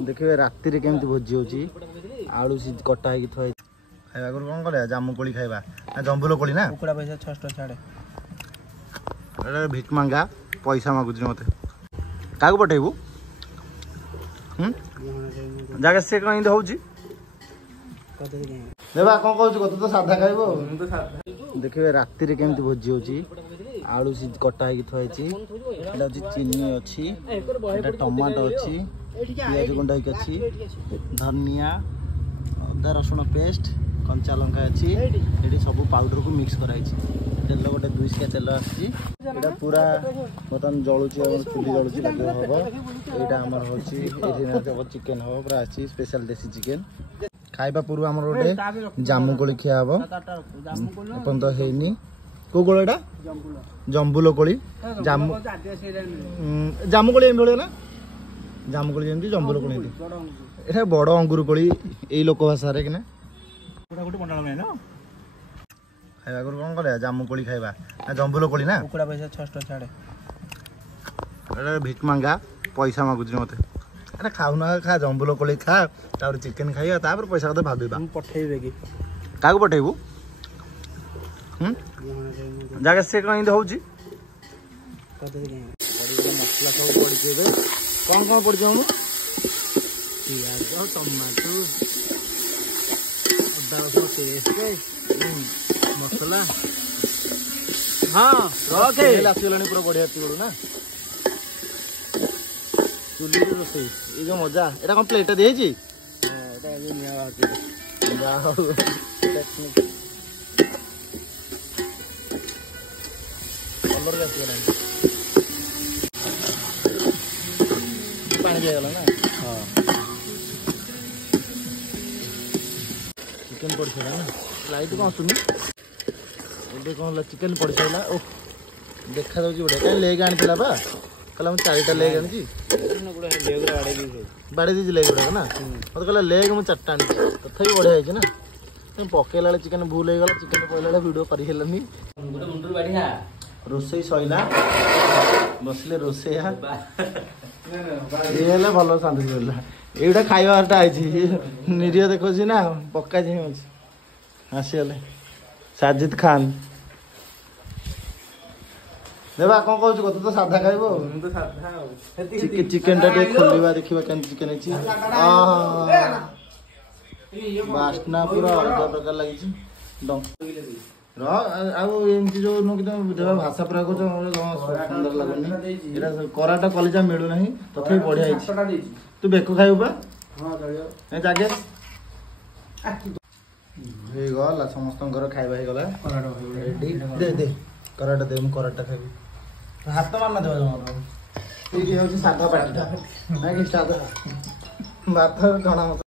देखिए राति रे केमती भोजी होची आलू सी कटा है कि थय खाइबा गुरु कोन करे जामु कोली खाइबा ना जंबुलो कोली ना कुकुड़ा पैसा 600 छाड़े अरे भिक मांगा पैसा मागुछ मते कागु पठेबू जागा से कहीं होची देबा कोन कहू कत तो साधा खाइबो तो साधा देखिए राति रे केमती भोजी होची आलू सी कटा है कि थय छी एटा होची चीनी अछि एटा टमाटो अछि पियाज गुंडा के अछि धनिया अदा रसुण पेस्ट कंचा लंका अछि एटी सब पाउडर को मिक्स कराई छी तेल गोटे 2 स्का तेल आछि एटा पूरा बतन जळुची और चुली जळुची लागो होबो एटा हमर होची एठी ना चिकन हो पूरा अछि स्पेशल देसी चिकन खाइबा पूर्व हमर गोटे जामु कोली खिया हबो अपन तो हेनी को गोळेडा जंबुलो कोली जामु जामु कोली एम ना जामु कोली जेमती जंबुलो कोली एटा बड़ अंगुर कोली एई लोक भाषा रे कि ना कुकुड़ा गुटी बंडाल में ना खाइबा गुरु कोन करे जामु कोली खाइबा ना जंबुलो कोली ना कुकुड़ा पैसा 600 छाड़े अरे भिक मांगा पैसा मागुछ मते अरे खाउ ना खा जंबुलो कोली खा तार चिकन खाइया तापर पैसा कते भाबिबा हम पठेइबे की कागु पठेबू जागा से कहीं होची मसला सब पड़ी के कौन कौन पड़ जाऊँ पियाज टमाटो अदा रसुण पेस्ट मसला हां रखे आसीगलानी पूरा बढ़िया तिगड़ू ना चुली रोसे ये जो मजा एटा कौन प्लेट दे छी एटा जे निया बाकी वाओ कलर के आसीगलानी पानी दे गला ना हां चिकन पड़ छला ना लाइट कौन सुनी एबे कौन चिकन पड़ छला ओ देखा दउची बडे काई लेग आनी बा कल हम 4टा लेग आनी छी लेग बाड़े दी लेग गुडा ना मत कहला लेग हम 4टा आनी तथाई बढ़िया है ना तुम पकेला चिकन भूल हो गला चिकन पहला वीडियो करि हेलनी गुटे मुंडर बाड़िया रोसई सइला बसले रोसैया ये ले भलो शांति बोलला एटा खाइबाटा आइछि निरिय देखो छी ना पक्का जी अछि आसीले साजिद खान देबा कोन कहू कत तो साधा खाइबो हम तो साधा चिकन टा खोलिबा देखिबा केन चिकन अछि बास्ना पूरा अलग प्रकार लागि छी र आउ एमती जो नो कि देबा भाषा प्रयोग को सुंदर लागुनी एटा कराटा कॉलेज मिलु नाही तथै बढ़िया अछि तू बेको खाइबा हां चलियो ए जागे हे गला समस्त घर खाइबा हे गला रेडी दे दे कराटा दे हम कराटा खाइबी हाथ मारना देबा जमा ठीक है साधा पार्टीटा ना कि साधा बात जणा